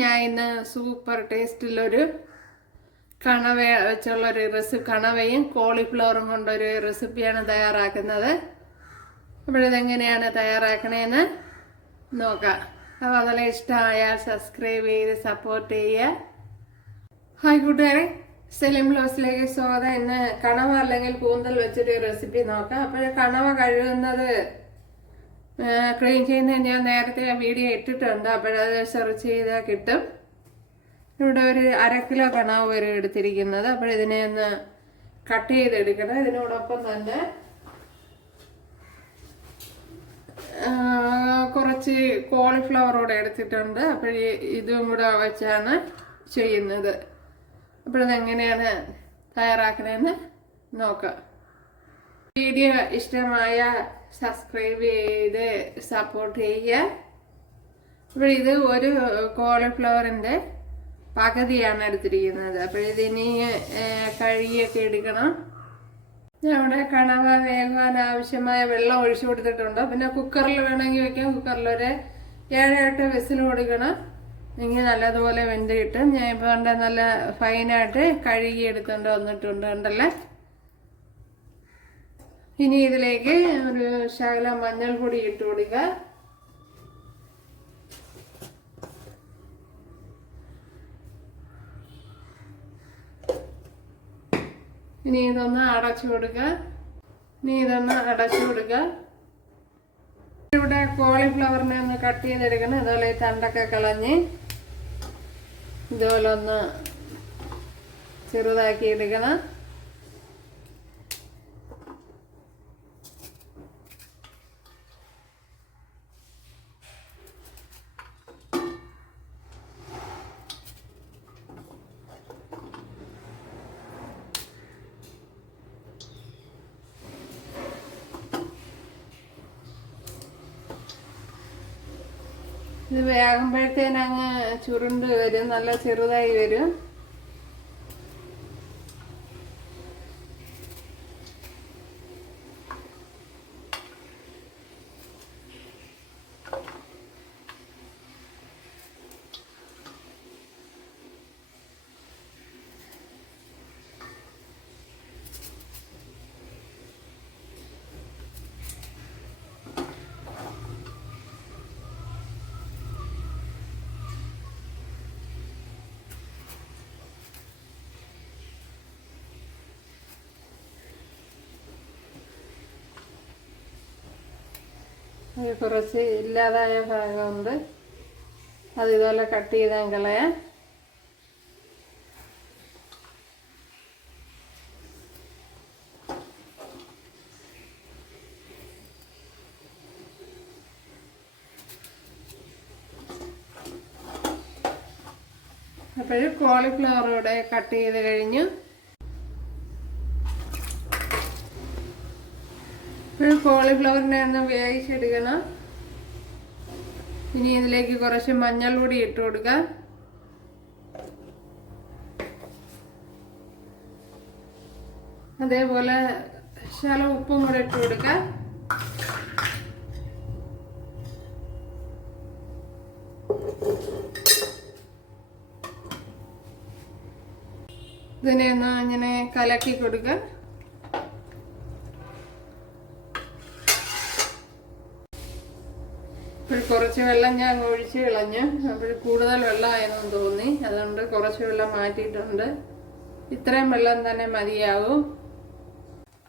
ഞാൻ ഇന്ന് സൂപ്പർ ടേസ്റ്റിലൊരു കണവ വെച്ചുള്ളൊരു റെസിപ്പി കണവയും കോളിഫ്ലവറും കൊണ്ടൊരു റെസിപ്പിയാണ് തയ്യാറാക്കുന്നത്. അപ്പോൾ ഇതെങ്ങനെയാണ് തയ്യാറാക്കണേന്ന് നോക്കാം. അപ്പോൾ അതെല്ലാം ഇഷ്ടമായാൽ സബ്സ്ക്രൈബ് ചെയ്ത് സപ്പോർട്ട് ചെയ്യുക. ഹായ് കൂട്ടുകാരെ സെലിം ബ്ലോസിലേക്ക് സ്വാഗതം. ഇന്ന് കണവ അല്ലെങ്കിൽ കൂന്തൽ വെച്ചൊരു റെസിപ്പി നോക്കാം. അപ്പോൾ കണവ കഴുകുന്നത് ക്ലീൻ ചെയ്യുന്ന ഞാൻ നേരത്തെ വീഡിയോ ഇട്ടിട്ടുണ്ട്. അപ്പോഴത് സെർച്ച് ചെയ്താൽ കിട്ടും. ഇവിടെ ഒരു അര കിലോ കണാവ് വരെ എടുത്തിരിക്കുന്നത്. അപ്പോൾ ഇതിനെ ഒന്ന് കട്ട് ചെയ്തെടുക്കണം. ഇതിനോടൊപ്പം തന്നെ കുറച്ച് കോളിഫ്ലവർ കൂടെ എടുത്തിട്ടുണ്ട്. അപ്പോൾ ഇതും കൂടെ വെച്ചാണ് ചെയ്യുന്നത്. അപ്പോൾ ഇതെങ്ങനെയാണ് തയ്യാറാക്കണമെന്ന് നോക്കാം. വീഡിയോ ഇഷ്ടമായ സബ്സ്ക്രൈബ് ചെയ്ത് സപ്പോർട്ട് ചെയ്യുക. അപ്പോൾ ഇത് ഒരു കോളിഫ്ലവറിന്റെ പകുതിയാണ് എടുത്തിരിക്കുന്നത്. അപ്പോൾ ഇതിനി കഴുകിയൊക്കെ എടുക്കണം. നമ്മുടെ കണവ വേകാൻ ആവശ്യമായ വെള്ളം ഒഴിച്ചു കൊടുത്തിട്ടുണ്ട്. പിന്നെ കുക്കറിൽ വേണമെങ്കിൽ വെക്കാം. കുക്കറിൽ ഒരു ഏഴെട്ട് വിസിൽ കൊടുക്കണം. എങ്കിൽ നല്ലതുപോലെ വെന്ത് കിട്ടും ഞാൻ ഇപ്പോൾ നല്ല ഫൈനായിട്ട് കഴുകി എടുത്തുകൊണ്ട് വന്നിട്ടുണ്ട് ഉണ്ടല്ലേ ഇനി ഇതിലേക്ക് ഒരു ശകല മഞ്ഞൾപ്പൊടി ഇട്ട് കൊടുക്കുക. ഇനി ഇതൊന്ന് അടച്ചു കൊടുക്കുക. ഇനി ഇതൊന്ന് അടച്ചു കൊടുക്കുക. ഇവിടെ കോളിഫ്ലവറിനെ ഒന്ന് കട്ട് ചെയ്തെടുക്കണം. അതുപോലെ തണ്ടൊക്കെ കളഞ്ഞ് ഇതുപോലെ ഒന്ന് ചെറുതാക്കി എടുക്കണം ഇത് വേകുമ്പോഴത്തേന് അങ്ങ് ചുരുണ്ട് വരും നല്ല ചെറുതായി വരും. കുറച്ച് ഇല്ലാതായ ഭാഗമുണ്ട്. അത് ഇതുപോലെ കട്ട് ചെയ്താൽ കളയാം. അപ്പോഴും കോളിഫ്ലവർ ഇവിടെ കട്ട് ചെയ്ത് കഴിഞ്ഞു. ഇപ്പോൾ കോളിഫ്ലവറിനെ ഒന്ന് വേവിച്ചെടുക്കണം. ഇനി ഇതിലേക്ക് കുറച്ച് മഞ്ഞൾ പൊടി ഇട്ട് കൊടുക്കാം. അതേപോലെ ശല ഉപ്പും കൂടെ ഇട്ട് കൊടുക്കാം. ഇതിനെ ഒന്ന് ഇങ്ങനെ കലക്കി കൊടുക്കാം ഇപ്പോൾ കുറച്ച് വെള്ളം ഞാൻ ഒഴിച്ച് കളഞ്ഞ്. അപ്പോൾ കൂടുതൽ വെള്ളമായെന്ന് തോന്നി. അതുകൊണ്ട് കുറച്ച് വെള്ളം മാറ്റിയിട്ടുണ്ട്. ഇത്രയും വെള്ളം തന്നെ മതിയാകും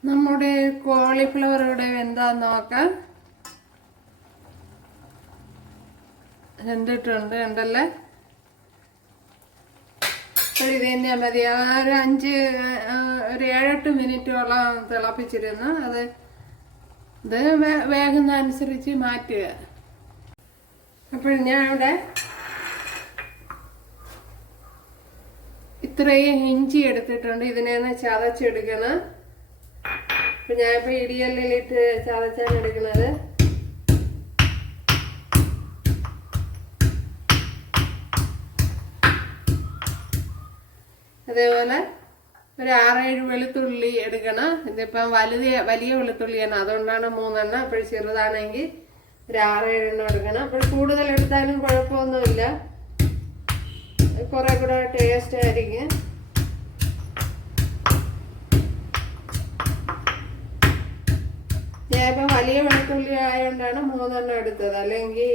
നമ്മുടെ കോളിഫ്ലവർ ഇവിടെ വെന്താന്ന് നോക്കാം. രണ്ടിട്ടുണ്ട് ഉണ്ടല്ലേ അപ്പോൾ ഇത് തന്നെ മതിയാവും ഒരു അഞ്ച് ഒരു ഏഴെട്ട് മിനിറ്റോളം തിളപ്പിച്ചിരുന്നു. അത് ഇത് വേകുന്ന അനുസരിച്ച് മാറ്റുക. അപ്പോൾ ഞാൻ ഇവിടെ ഇത്രയും ഇഞ്ചി എടുത്തിട്ടുണ്ട്. ഇതിനെ ചതച്ചെടുക്കണം അപ്പൊ ഞാനിപ്പോ ഇടിയല്ലിട്ട് ചതച്ചാണ് എടുക്കുന്നത്. അതേപോലെ ഒരു ആറേഴ് വെളുത്തുള്ളി എടുക്കണം. ഇതിപ്പം വലുത് വലിയ വെളുത്തുള്ളിയാണ്. അതുകൊണ്ടാണ് മൂന്നെണ്ണം. അപ്പോൾ ചെറുതാണെങ്കിൽ ഒരു ആറേഴെണ്ണം എടുക്കണം. അപ്പോൾ കൂടുതൽ എടുത്താലും കുഴപ്പമൊന്നുമില്ല. കുറെ കൂടെ ടേസ്റ്റ് ആയിരിക്കും. ഞാനിപ്പോ വലിയ വെളുത്തുള്ളി ആയതുകൊണ്ടാണ് മൂന്നെണ്ണം എടുത്തത്. അല്ലെങ്കിൽ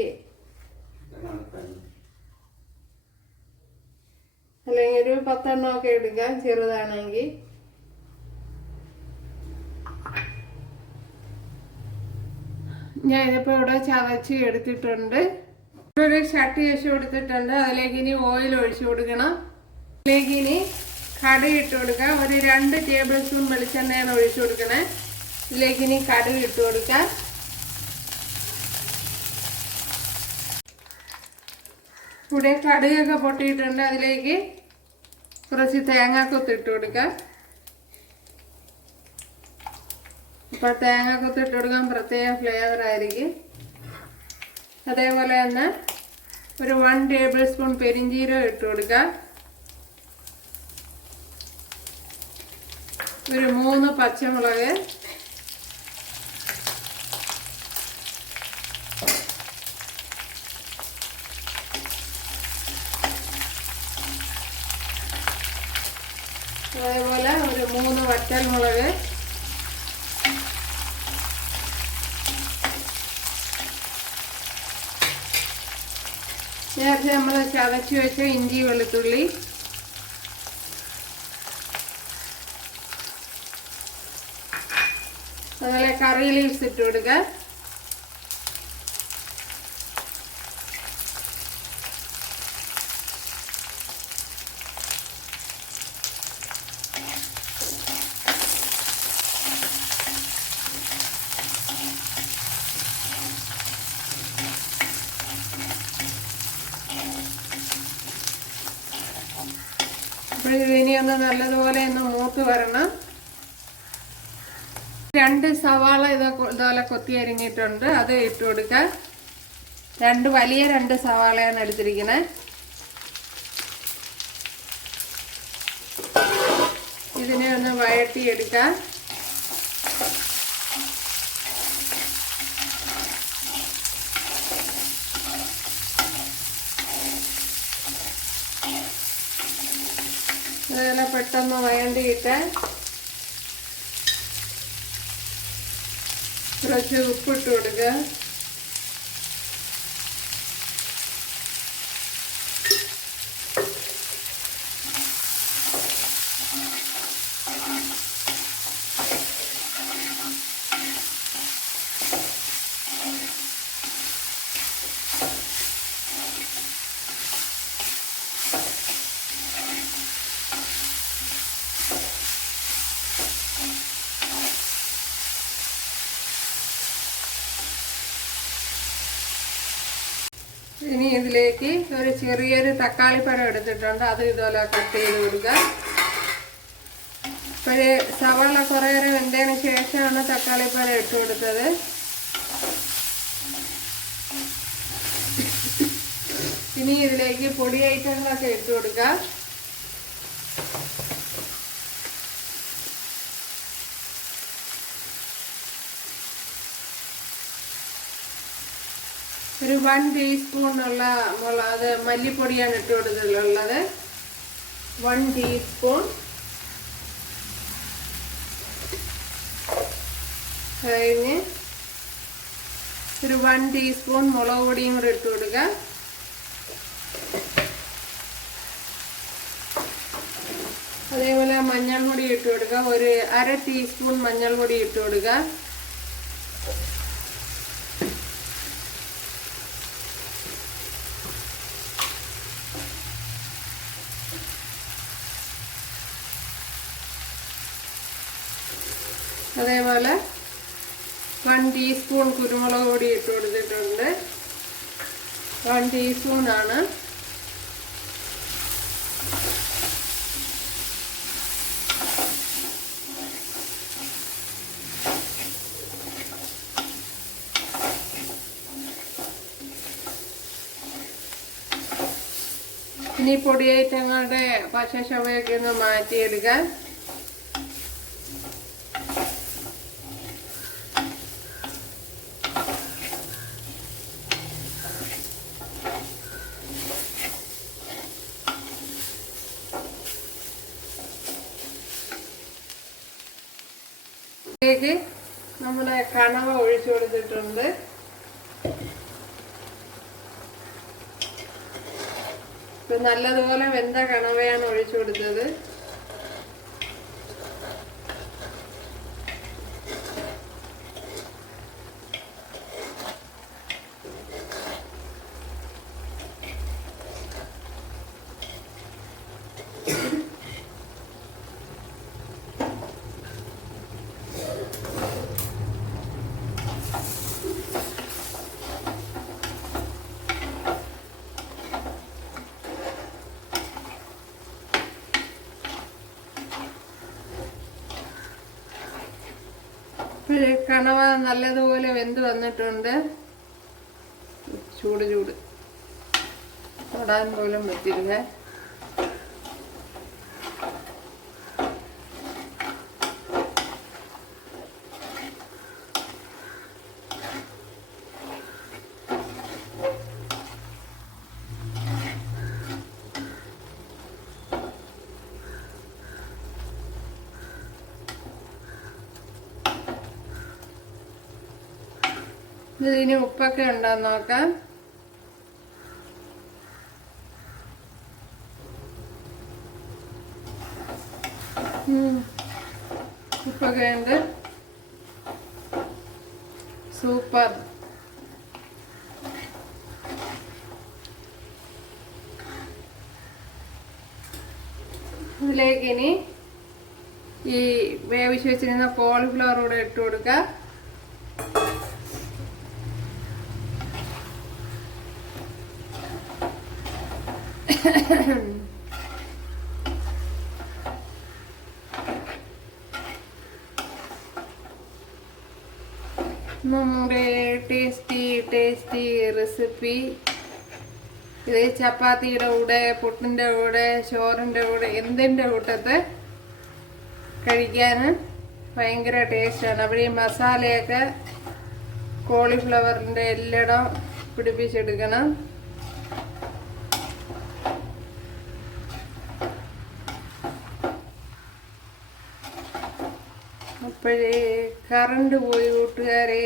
അല്ലെങ്കിൽ ഒരു പത്തെണ്ണം ഒക്കെ എടുക്കാം ചെറുതാണെങ്കിൽ. ഞാനിപ്പോ ഇവിടെ ചതച്ച് എടുത്തിട്ടുണ്ട്. ഒരു ചട്ടി വെച്ച് കൊടുത്തിട്ടുണ്ട്. അതിലേക്ക് ഇനി ഓയിൽ ഒഴിച്ചു കൊടുക്കണം. അതിലേക്ക് ഇനി കടുക് ഇട്ട് കൊടുക്കാം. ഒരു രണ്ട് ടേബിൾ സ്പൂൺ വെളിച്ചെണ്ണയാണ് ഒഴിച്ചു കൊടുക്കണേ. ഇതിലേക്ക് ഇനി കടുക് ഇട്ട് കൊടുക്കാം. ഇവിടെ കടുകൊക്കെ പൊട്ടിയിട്ടുണ്ട്. അതിലേക്ക് കുറച്ച് തേങ്ങാക്കൊത്ത് ഇട്ട് കൊടുക്കാം. അപ്പോൾ തേങ്ങ കുത്തിട്ട് കൊടുക്കാൻ പ്രത്യേക ഫ്ലേവർ ആയിരിക്കും. അതേപോലെ തന്നെ ഒരു വൺ ടേബിൾ സ്പൂൺ പെരിഞ്ചീരകം ഇട്ട് കൊടുക്കുക ഒരു മൂന്ന് പച്ചമുളക്. അതേപോലെ ഒരു മൂന്ന് വറ്റൽമുളക്. നേരത്തെ നമ്മൾ ചതച്ച് വെച്ച ഇഞ്ചി വെളുത്തുള്ളി. അതുപോലെ കറി ലീവ്സ് ഇട്ട് കൊടുക്കുക അപ്പോൾ ഒന്ന് നല്ലതുപോലെ ഒന്ന് മൂത്ത് വരണം. രണ്ട് സവാള ഇത് ഇതുപോലെ കൊത്തി അരിഞ്ഞിട്ടുണ്ട്. അത് ഇട്ട് കൊടുക്കുക രണ്ട് വലിയ രണ്ട് സവാളയാണ് എടുത്തിരിക്കുന്നത് ഇതിനെ ഒന്ന് വഴട്ടിയെടുക്കാം ഇതെല്ലാം പെട്ടെന്ന് വഴണ്ടിയിട്ട് കുറച്ച് ഉപ്പിട്ട് കൊടുക്കുക. ഇനി ഇതിലേക്ക് ഒരു ചെറിയൊരു തക്കാളിപ്പഴം എടുത്തിട്ടുണ്ട്. അത് ഇതുപോലെ കട്ട് ചെയ്ത് കൊടുക്കുക. ഒരു സവാള കുറേ നേരം വെന്തതിന് ശേഷമാണ് തക്കാളിപ്പഴം ഇട്ട് കൊടുത്തത്. ഇനി ഇതിലേക്ക് പൊടി ഐറ്റങ്ങളൊക്കെ ഇട്ട് കൊടുക്കുക. ഒരു വൺ ടീസ്പൂണുള്ള മുള അത് മല്ലിപ്പൊടിയാണ് ഇട്ട് കൊടുത്തിട്ടുള്ളത്. വൺ ടീസ്പൂൺ കഴിഞ്ഞ് ഒരു വൺ ടീസ്പൂൺ മുളക് പൊടിയും കൂടെ ഇട്ട് കൊടുക്കുക അതേപോലെ മഞ്ഞൾ പൊടി ഇട്ട് കൊടുക്കുക ഒരു അര ടീസ്പൂൺ മഞ്ഞൾ പൊടി ഇട്ട് കൊടുക്കുക അതേപോലെ വൺ ടീസ്പൂൺ കുരുമുളക് പൊടി ഇട്ട് കൊടുത്തിട്ടുണ്ട്. വൺ ടീസ്പൂൺ ആണ്. ഇനി പൊടിയേറ്റങ്ങളുടെ പശ ചവയൊക്കെ ഒന്ന് മാറ്റിയെടുക്കാൻ ഇതിലേക്ക് നമ്മുടെ കണവ ഒഴിച്ചു കൊടുത്തിട്ടുണ്ട്. ഇപ്പൊ നല്ലതുപോലെ വെന്ത കണവയാണ് ഒഴിച്ചു കൊടുത്തത് ഇപ്പൊ ഈ കണവ നല്ലതുപോലെ വെന്ത് വന്നിട്ടുണ്ട്. ചൂട് ചൂട്. തൊടാൻ പോലും പറ്റില്ല. ഇതിന് ഉപ്പൊക്കെ ഉണ്ടോന്ന് നോക്കാം. ഉപ്പൊക്കെ ഉണ്ട്. സൂപ്പർ. ഇതിലേക്ക് ഇനി ഈ വേവിച്ച് വെച്ചിരുന്ന കോളിഫ്ലവർ കൂടെ ഇട്ട് കൊടുക്കുക നമ്മുടെ ടേസ്റ്റി ടേസ്റ്റി റെസിപ്പി ഇത് ചപ്പാത്തിയുടെ കൂടെ പുട്ടിന്റെ കൂടെ ചോറിന്റെ കൂടെ എന്തിന്റെ കൂട്ടത്ത് കഴിക്കാൻ ഭയങ്കര ടേസ്റ്റാണ് അവിടെ ഈ മസാലയൊക്കെ കോളിഫ്ലവറിന്റെ എല്ലടം പിടിപ്പിച്ചെടുക്കണം. അപ്പോഴേ കറണ്ട് പോയി കൂട്ടുകാരെ.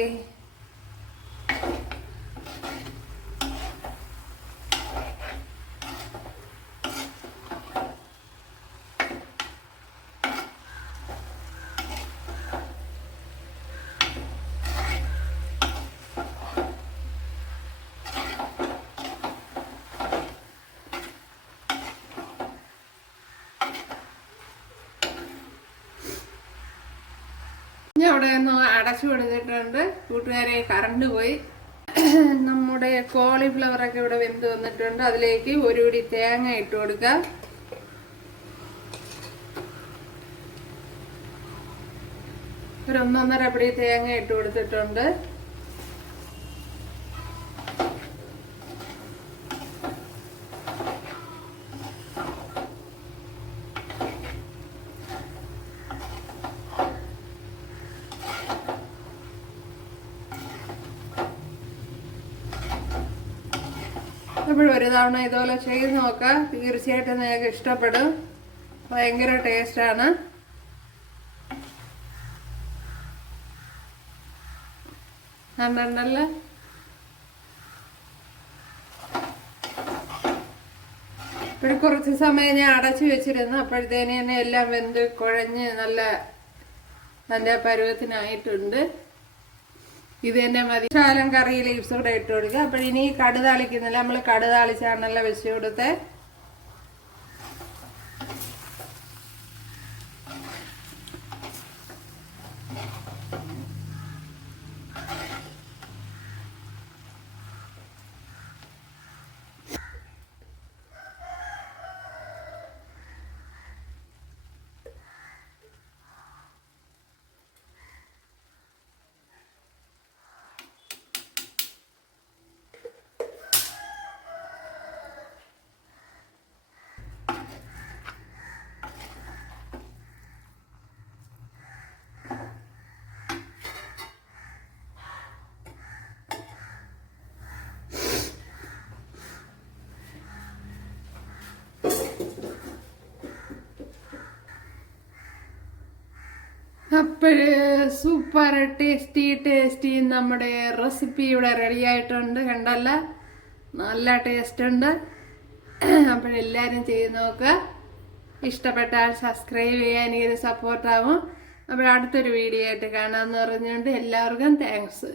അവിടെ നിന്ന് അടച്ചു കൊടുത്തിട്ടുണ്ട്. കൂട്ടുകാരെ കറണ്ട് പോയി. നമ്മുടെ കോളിഫ്ലവർ ഒക്കെ ഇവിടെ വെന്ത് വന്നിട്ടുണ്ട്. അതിലേക്ക് ഒരു പിടി തേങ്ങ ഇട്ട് കൊടുക്കാം. ഒരു ഒന്നൊന്നര പിടി തേങ്ങ ഇട്ട് കൊടുത്തിട്ടുണ്ട്. എപ്പോഴും ഒരു തവണ ഇതുപോലെ ചെയ്ത് നോക്കാം. തീർച്ചയായിട്ടും നിങ്ങൾക്ക് ഇഷ്ടപ്പെടും. ഭയങ്കര ടേസ്റ്റാണ് കണ്ടല്ലോ ഇവിടെ കുറച്ച് സമയം ഞാൻ അടച്ചു വെച്ചിരുന്നു. അപ്പോഴത്തേന് തന്നെ എല്ലാം വെന്ത് കുഴഞ്ഞ് നല്ല നല്ല പരുവത്തിനായിട്ടുണ്ട്. ഇത് തന്നെ മതി. ശാലം കറി ലീവ്സ് കൂടെ ഇട്ട് കൊടുക്കുക. അപ്പോൾ ഇനി കടുതാളിക്കുന്നില്ല നമ്മൾ കടുതാളിച്ചാണല്ലോ വെച്ച് കൊടുത്തത് സൂപ്പർ ടേസ്റ്റി ടേസ്റ്റി നമ്മുടെ റെസിപ്പി ഇവിടെ റെഡി ആയിട്ടുണ്ട്. കണ്ടല്ല? നല്ല ടേസ്റ്റ് ഉണ്ട്. അപ്പോഴെല്ലാവരും ചെയ്ത് നോക്കുക ഇഷ്ടപ്പെട്ടാൽ സബ്സ്ക്രൈബ് ചെയ്യാൻ എനിക്കൊരു സപ്പോർട്ടാവും അപ്പോൾ അടുത്തൊരു വീഡിയോ ആയിട്ട് കാണാമെന്ന് പറഞ്ഞുകൊണ്ട് എല്ലാവർക്കും താങ്ക്സ്